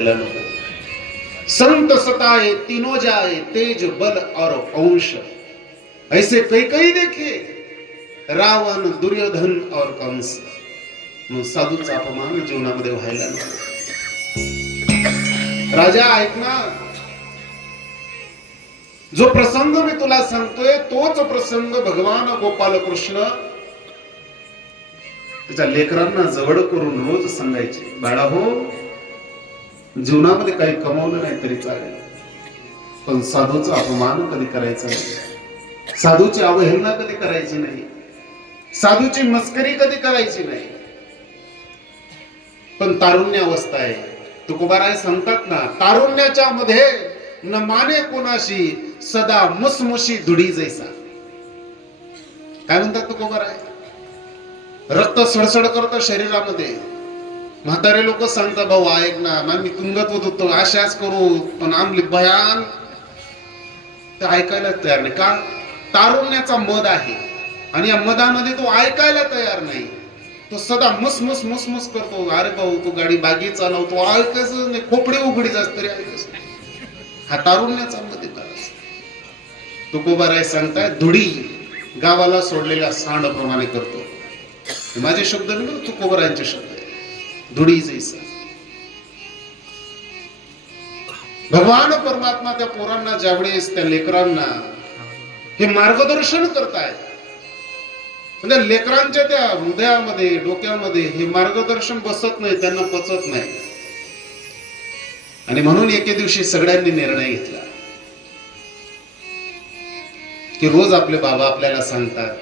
व्हायला नको। संत सताए तीनों जाए, तेज बल और अंश, ऐसे कई कई देखे रावण दुर्योधन और कंस। मग साधूचा अपमान जीवनामध्ये व्हायला नको। राजा ऐक ना, जो प्रसंग मी तुला सांगतोय तोच प्रसंग भगवान गोपाल कृष्ण त्याच्या लेकरांना जवळ करून रोज सांगायचे, बाळा हो, जीवनामध्ये काही कमावलं नाही तरी चालेल, पण साधूचा अपमान कधी करायचा नाही, साधूची अवहेलना कधी करायची नाही, साधूची मस्करी कधी करायची नाही। पण तारुण्य अवस्था आहे, तुकोबाराय सांगतात ना, तारुण्याच्या मध्ये न माने कोणाशी, सदा मुसमुशी धुडी जैसा। काय म्हणतात तुकोबाराय? रक्त सडसड करतं शरीरामध्ये। म्हातारे लोक सांगतात, भाऊ ऐक ना, मी तुंगत होतो, आशाच करू, पण आमली भयान, ते ऐकायला तयार नाही। का? तारुण्याचा मद आहे आणि या मदामध्ये तो ऐकायला तयार नाही। तो सदा मुसमुस मुसमुस करतो, अरे भाऊ तू गाडी बागी चालवतो, ऐकायच नाही, खोपडी उघडी जास्त तरी ऐकायच नाही। हा तारुण्याचा मद आहे। तुकोबाराय सांगताय, धुडी गावाला सोडलेल्या सांडप्रमाणे करतो। माझे शब्द नाही, तुकोबारायांचे शब्द आहे, धुडी जैसा। भगवान परमात्मा त्या पोरांना, ज्यावेळेस त्या लेकरांना हे मार्गदर्शन करतायत, म्हणजे लेकरांच्या त्या हृदयामध्ये डोक्यामध्ये हे मार्गदर्शन बसत नाही, त्यांना पचत नाही। आणि म्हणून एके दिवशी सगळ्यांनी निर्णय घेतला की रोज आपले बाबा आपल्याला सांगतात